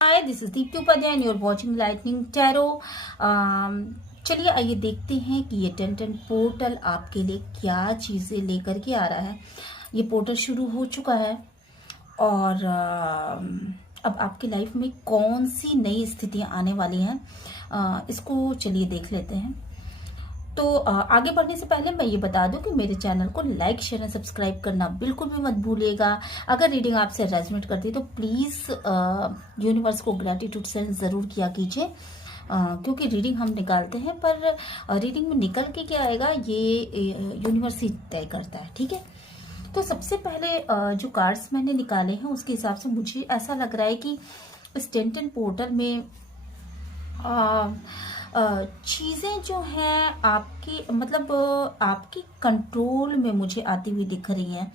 Hi, this is Deepti Upadhyay and you are watching lightning tarot. चलिए आइए देखते हैं कि ये 1010 पोर्टल आपके लिए क्या चीज़ें लेकर के आ रहा है। ये पोर्टल शुरू हो चुका है और अब आपकी लाइफ में कौन सी नई स्थितियां आने वाली हैं, इसको चलिए देख लेते हैं। तो आगे बढ़ने से पहले मैं ये बता दूं कि मेरे चैनल को लाइक शेयर एंड सब्सक्राइब करना बिल्कुल भी मत भूलिएगा। अगर रीडिंग आपसे रेजोनेट करती है तो प्लीज़ यूनिवर्स को ग्रैटिट्यूड सेंड ज़रूर किया कीजिए, क्योंकि रीडिंग हम निकालते हैं पर रीडिंग में निकल के क्या आएगा ये यूनिवर्स ही तय करता है। ठीक है, तो सबसे पहले जो कार्ड्स मैंने निकाले हैं उसके हिसाब से मुझे ऐसा लग रहा है कि इस 1010 पोर्टल में चीज़ें जो हैं आपकी मतलब आपकी कंट्रोल में मुझे आती हुई दिख रही हैं।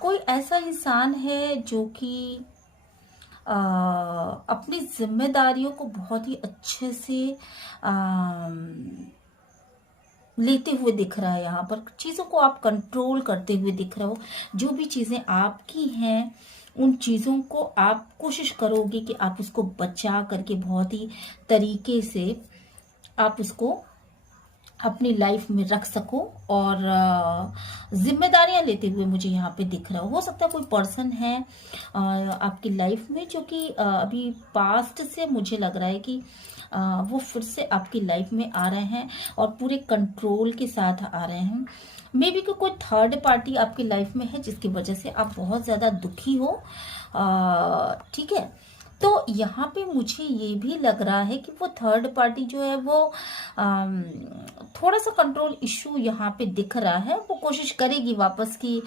कोई ऐसा इंसान है जो कि अपनी जिम्मेदारियों को बहुत ही अच्छे से लेते हुए दिख रहा है। यहाँ पर चीज़ों को आप कंट्रोल करते हुए दिख रहे हो। जो भी चीज़ें आपकी हैं उन चीज़ों को आप कोशिश करोगे कि आप उसको बचा करके बहुत ही तरीके से आप उसको अपनी लाइफ में रख सको और जिम्मेदारियां लेते हुए मुझे यहाँ पे दिख रहा हो सकता है कोई पर्सन है आपकी लाइफ में जो कि अभी पास्ट से मुझे लग रहा है कि वो फिर से आपकी लाइफ में आ रहे हैं और पूरे कंट्रोल के साथ आ रहे हैं। मे बी कोई थर्ड पार्टी आपकी लाइफ में है जिसकी वजह से आप बहुत ज़्यादा दुखी हो। ठीक है, तो यहाँ पे मुझे ये भी लग रहा है कि वो थर्ड पार्टी जो है वो थोड़ा सा कंट्रोल इशू यहाँ पे दिख रहा है। वो कोशिश करेगी वापस कि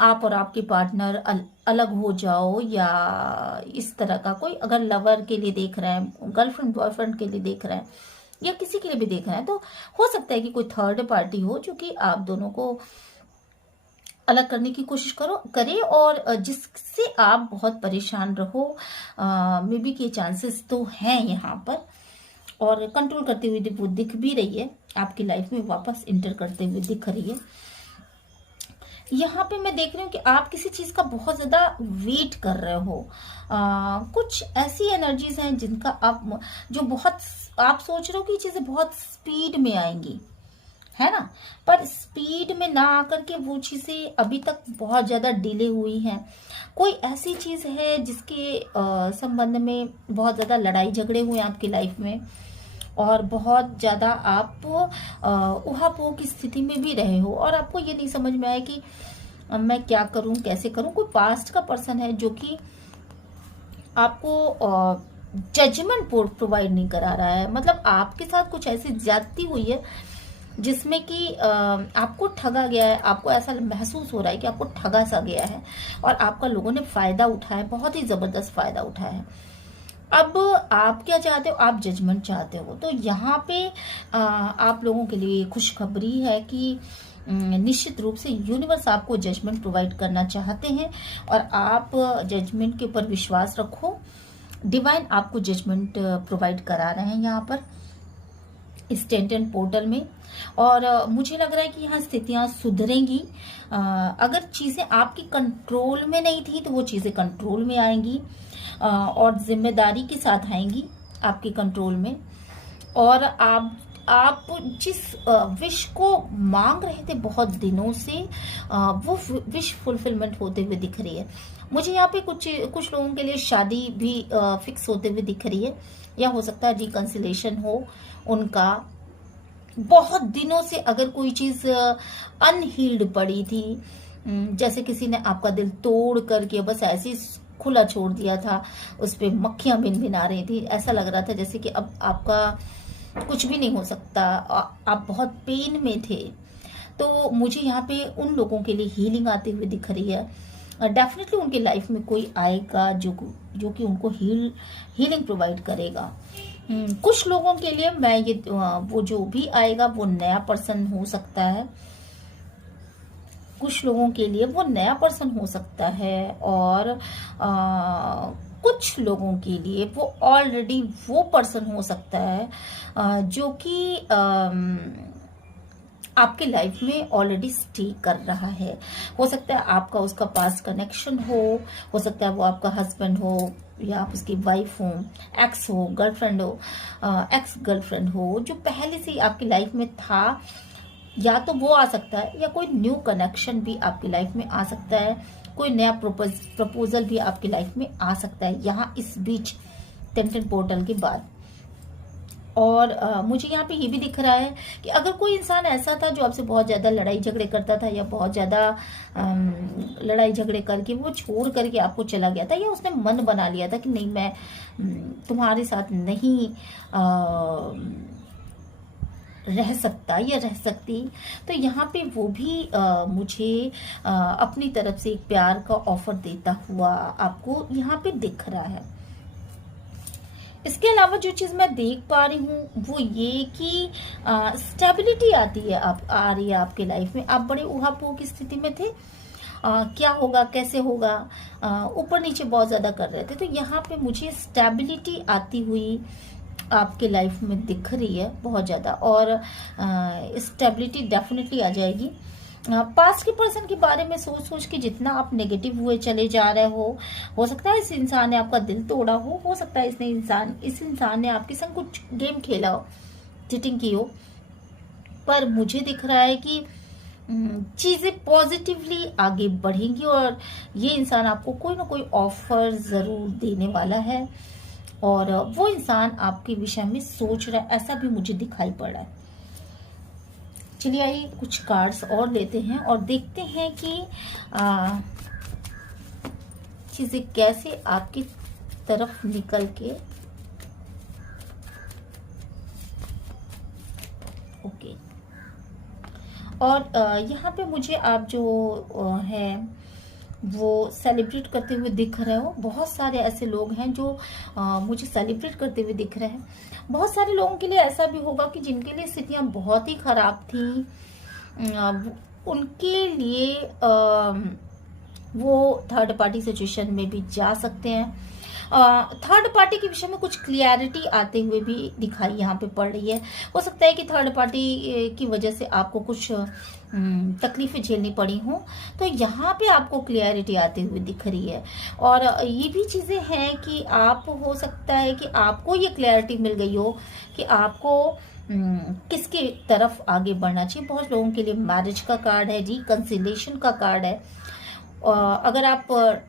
आप और आपके पार्टनर अलग हो जाओ, या इस तरह का कोई अगर लवर के लिए देख रहे हैं, गर्लफ्रेंड बॉयफ्रेंड के लिए देख रहे हैं, या किसी के लिए भी देख रहे हैं, तो हो सकता है कि कोई थर्ड पार्टी हो जो कि आप दोनों को अलग करने की कोशिश करे और जिससे आप बहुत परेशान रहो। मे बी के चांसेस तो हैं यहाँ पर, और कंट्रोल करते हुए वो दिख भी रही है, आपकी लाइफ में वापस इंटर करते हुए दिख रही है। यहाँ पे मैं देख रही हूँ कि आप किसी चीज का बहुत ज्यादा वेट कर रहे हो। कुछ ऐसी एनर्जीज हैं जिनका आप जो बहुत आप सोच रहे हो कि चीजें बहुत स्पीड में आएंगी, है ना, पर स्पीड में ना आकर के वो चीजें अभी तक बहुत ज्यादा डिले हुई हैं। कोई ऐसी चीज है जिसके संबंध में बहुत ज्यादा लड़ाई झगड़े हुए हैं आपकी लाइफ में, और बहुत ज्यादा आप उहापोह की स्थिति में भी रहे हो और आपको ये नहीं समझ में आया कि मैं क्या करूं, कैसे करूं। कोई पास्ट का पर्सन है जो कि आपको जजमेंट प्रोवाइड नहीं करा रहा है, मतलब आपके साथ कुछ ऐसी ज्यादती हुई है जिसमें कि आपको ठगा गया है। आपको ऐसा महसूस हो रहा है कि आपको ठगा सा गया है और आपका लोगों ने फायदा उठाया, बहुत ही जबरदस्त फायदा उठाया है। अब आप क्या चाहते हो, आप जजमेंट चाहते हो। तो यहाँ पे आप लोगों के लिए खुशखबरी है कि निश्चित रूप से यूनिवर्स आपको जजमेंट प्रोवाइड करना चाहते हैं और आप जजमेंट के ऊपर विश्वास रखो। डिवाइन आपको जजमेंट प्रोवाइड करा रहे हैं यहाँ पर इस 1010 पोर्टल में, और मुझे लग रहा है कि यहाँ स्थितियां सुधरेंगी। अगर चीजें आपकी कंट्रोल में नहीं थी तो वो चीजें कंट्रोल में आएंगी और जिम्मेदारी के साथ आएंगी आपके कंट्रोल में। और आप जिस विश को मांग रहे थे बहुत दिनों से, वो विश फुलफिलमेंट होते हुए दिख रही है। मुझे यहाँ पे कुछ लोगों के लिए शादी भी फिक्स होते हुए दिख रही है, या हो सकता है रिकंसिलेशन हो उनका। बहुत दिनों से अगर कोई चीज अनहील्ड पड़ी थी, जैसे किसी ने आपका दिल तोड़ करके बस ऐसे ही खुला छोड़ दिया था, उस पर मक्खियां भिनभिना रही थी, ऐसा लग रहा था जैसे कि अब आपका कुछ भी नहीं हो सकता, आप बहुत पेन में थे, तो मुझे यहाँ पे उन लोगों के लिए हीलिंग आती हुई दिख रही है। डेफिनेटली उनकी लाइफ में कोई आएगा जो कि उनको हीलिंग प्रोवाइड करेगा। कुछ लोगों के लिए मैं ये वो जो भी आएगा वो नया पर्सन हो सकता है। कुछ लोगों के लिए वो नया पर्सन हो सकता है, और कुछ लोगों के लिए वो ऑलरेडी वो पर्सन हो सकता है जो कि आपके लाइफ में ऑलरेडी स्टे कर रहा है। हो सकता है आपका उसका पास्ट कनेक्शन हो सकता है वो आपका हस्बैंड हो, या आप उसकी वाइफ हो, एक्स हो, गर्लफ्रेंड हो, एक्स गर्लफ्रेंड हो, जो पहले से ही आपकी लाइफ में था, या तो वो आ सकता है, या कोई न्यू कनेक्शन भी आपकी लाइफ में आ सकता है, कोई नया प्रपोजल भी आपकी लाइफ में आ सकता है यहाँ इस बीच 10 पोर्टल के बाद। और मुझे यहाँ पे ये भी दिख रहा है कि अगर कोई इंसान ऐसा था जो आपसे बहुत ज़्यादा लड़ाई झगड़े करता था, या बहुत ज़्यादा लड़ाई झगड़े करके वो छोड़ करके आपको चला गया था, या उसने मन बना लिया था कि नहीं मैं तुम्हारे साथ नहीं रह सकता या रह सकती, तो यहाँ पे वो भी मुझे अपनी तरफ से एक प्यार का ऑफर देता हुआ आपको यहाँ पे दिख रहा है। इसके अलावा जो चीज मैं देख पा रही हूँ वो ये कि स्टेबिलिटी आती है, आ रही है आपके लाइफ में। आप बड़े ऊहापोह की स्थिति में थे, क्या होगा, कैसे होगा, ऊपर नीचे बहुत ज्यादा कर रहे थे, तो यहाँ पे मुझे स्टेबिलिटी आती हुई आपके लाइफ में दिख रही है बहुत ज्यादा, और स्टेबिलिटी डेफिनेटली आ जाएगी। पास्ट के पर्सन के बारे में सोच सोच के जितना आप नेगेटिव हुए चले जा रहे हो सकता है इस इंसान ने आपका दिल तोड़ा हो सकता है इस इंसान ने आपके संग कुछ गेम खेला हो, चीटिंग की हो, पर मुझे दिख रहा है कि चीजें पॉजिटिवली आगे बढ़ेंगी और ये इंसान आपको कोई ना कोई ऑफर जरूर देने वाला है, और वो इंसान आपके विषय में सोच रहा है, ऐसा भी मुझे दिखाई पड़ रहा है। चलिए आइए कुछ कार्ड्स और लेते हैं और देखते हैं कि चीजें कैसे आपकी तरफ निकल के ओके। और यहाँ पे मुझे आप जो है वो सेलिब्रेट करते हुए दिख रहे हो। बहुत सारे ऐसे लोग हैं जो मुझे सेलिब्रेट करते हुए दिख रहे हैं। बहुत सारे लोगों के लिए ऐसा भी होगा कि जिनके लिए स्थितियां बहुत ही खराब थी, उनके लिए वो थर्ड पार्टी सिचुएशन में भी जा सकते हैं। थर्ड पार्टी के विषय में कुछ क्लियरिटी आते हुए भी दिखाई यहाँ पे पड़ रही है। हो सकता है कि थर्ड पार्टी की वजह से आपको कुछ तकलीफें झेलनी पड़ी हो, तो यहाँ पे आपको क्लियरिटी आते हुए दिख रही है। और ये भी चीजें हैं कि आप, हो सकता है कि आपको ये क्लियरिटी मिल गई हो कि आपको किसकी तरफ आगे बढ़ना चाहिए। बहुत लोगों के लिए मैरिज का कार्ड है, रिकंसिलेशन का कार्ड है। अगर आप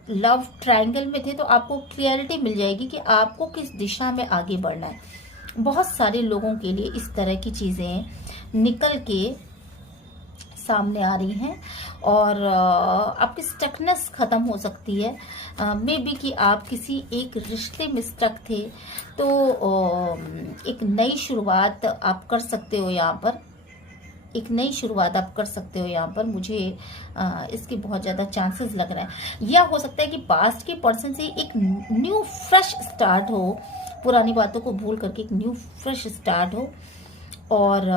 लव ट्रायंगल में थे तो आपको क्लियरिटी मिल जाएगी कि आपको किस दिशा में आगे बढ़ना है। बहुत सारे लोगों के लिए इस तरह की चीजें निकल के सामने आ रही हैं, और आपकी स्टकनेस खत्म हो सकती है। मे बी कि आप किसी एक रिश्ते में स्टक थे, तो एक नई शुरुआत आप कर सकते हो यहाँ पर। एक नई शुरुआत आप कर सकते हो यहाँ पर। मुझे इसके बहुत ज़्यादा चांसेस लग रहे हैं। या हो सकता है कि पास्ट के पर्सन से एक न्यू फ्रेश स्टार्ट हो, पुरानी बातों को भूल करके एक न्यू फ्रेश स्टार्ट हो। और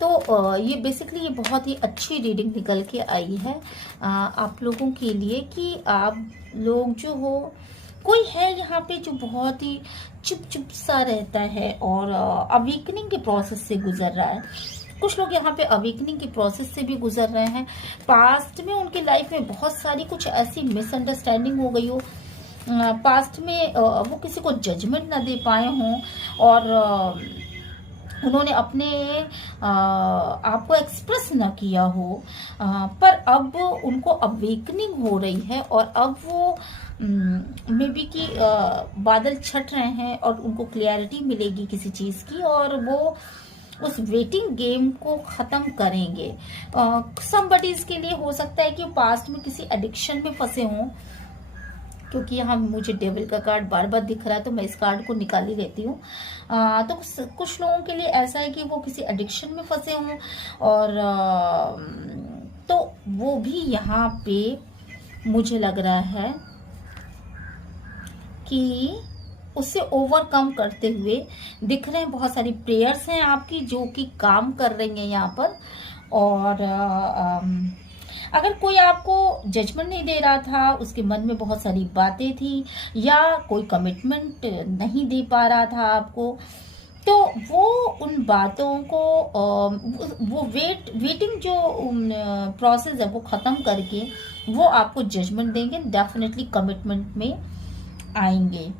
तो ये बेसिकली ये बहुत ही अच्छी रीडिंग निकल के आई है आप लोगों के लिए कि आप लोग जो हो, कोई है यहाँ पे जो बहुत ही चुप सा रहता है और अवेकनिंग के प्रोसेस से गुजर रहा है। कुछ लोग यहाँ पे अवेकनिंग के प्रोसेस से भी गुजर रहे हैं। पास्ट में उनके लाइफ में बहुत सारी कुछ ऐसी मिसअंडरस्टैंडिंग हो गई हो, पास्ट में वो किसी को जजमेंट ना दे पाए हों, और उन्होंने अपने आप को एक्सप्रेस ना किया हो, पर अब उनको अवेकनिंग हो रही है, और अब वो मे बी कि बादल छट रहे हैं और उनको क्लियरिटी मिलेगी किसी चीज़ की, और वो उस वेटिंग गेम को ख़त्म करेंगे। समबडीज़ के लिए हो सकता है कि पास्ट में किसी एडिक्शन में फंसे हों, क्योंकि यहाँ मुझे डेविल का कार्ड बार बार दिख रहा है, तो मैं इस कार्ड को निकाल ही लेती हूँ। तो कुछ लोगों के लिए ऐसा है कि वो किसी एडिक्शन में फंसे हों, और तो वो भी यहाँ पे मुझे लग रहा है कि उससे ओवरकम करते हुए दिख रहे हैं। बहुत सारी प्रेयर्स हैं आपकी जो कि काम कर रही हैं यहाँ पर। और अगर कोई आपको जजमेंट नहीं दे रहा था, उसके मन में बहुत सारी बातें थी, या कोई कमिटमेंट नहीं दे पा रहा था आपको, तो वो उन बातों को वो वेटिंग जो प्रोसेस है वो ख़त्म करके वो आपको जजमेंट देंगे, डेफिनेटली कमिटमेंट में आएंगे।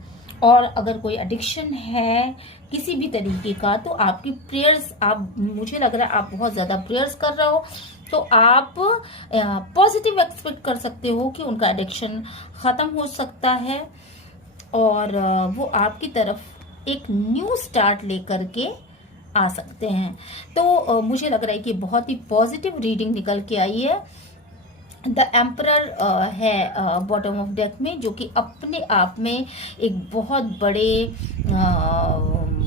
और अगर कोई एडिक्शन है किसी भी तरीके का, तो आपकी प्रेयर्स, आप, मुझे लग रहा है आप बहुत ज़्यादा प्रेयर्स कर रहे हो, तो आप पॉजिटिव एक्सपेक्ट कर सकते हो कि उनका एडिक्शन ख़त्म हो सकता है और वो आपकी तरफ एक न्यू स्टार्ट लेकर के आ सकते हैं। तो मुझे लग रहा है कि बहुत ही पॉजिटिव रीडिंग निकल के आई है। द एम्परर है बॉटम ऑफ डेक में, जो कि अपने आप में एक बहुत बड़े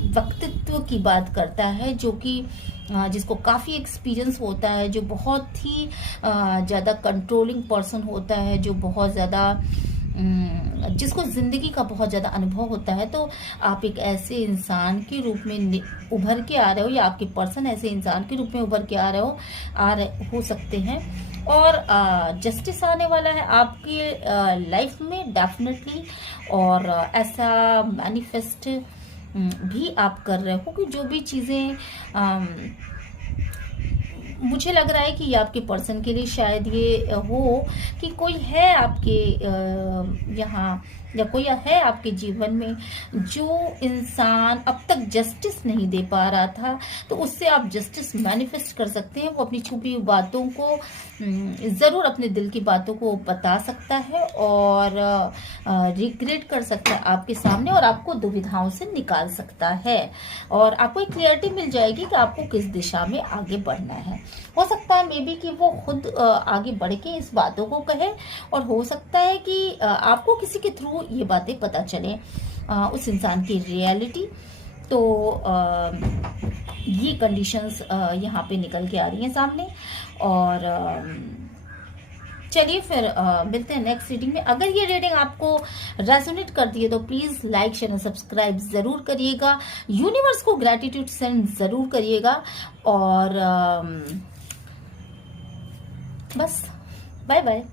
व्यक्तित्व की बात करता है, जो कि जिसको काफ़ी एक्सपीरियंस होता है, जो बहुत ही ज़्यादा कंट्रोलिंग पर्सन होता है, जो बहुत ज़्यादा जिसको ज़िंदगी का बहुत ज़्यादा अनुभव होता है। तो आप एक ऐसे इंसान के रूप में उभर के आ रहे हो, या आपके पर्सन ऐसे इंसान के रूप में उभर के आ रहे हो सकते हैं। और जस्टिस आने वाला है आपकी लाइफ में डेफिनेटली। और ऐसा मैनिफेस्ट भी आप कर रहे हो कि जो भी चीज़ें मुझे लग रहा है कि ये आपके पर्सन के लिए शायद ये हो कि कोई है आपके यहाँ, या कोई है आपके जीवन में जो इंसान अब तक जस्टिस नहीं दे पा रहा था, तो उससे आप जस्टिस मैनिफेस्ट कर सकते हैं। वो अपनी छुपी हुई बातों को ज़रूर, अपने दिल की बातों को बता सकता है और रिग्रेट कर सकता है आपके सामने, और आपको दुविधाओं से निकाल सकता है, और आपको एक क्लियरिटी मिल जाएगी कि आपको किस दिशा में आगे बढ़ना है। हो सकता है मे बी कि वो खुद आगे बढ़ के इस बातों को कहे, और हो सकता है कि आपको किसी के थ्रू ये बातें पता चले, उस इंसान की रियलिटी। तो ये कंडीशंस यहाँ पे निकल के आ रही हैं सामने। और चलिए फिर मिलते हैं नेक्स्ट रीडिंग में। अगर ये रीडिंग आपको रेजोनेट करती है तो प्लीज लाइक, शेयर और सब्सक्राइब जरूर करिएगा। यूनिवर्स को ग्रेटिट्यूड सेंड जरूर करिएगा। और बस बाय बाय।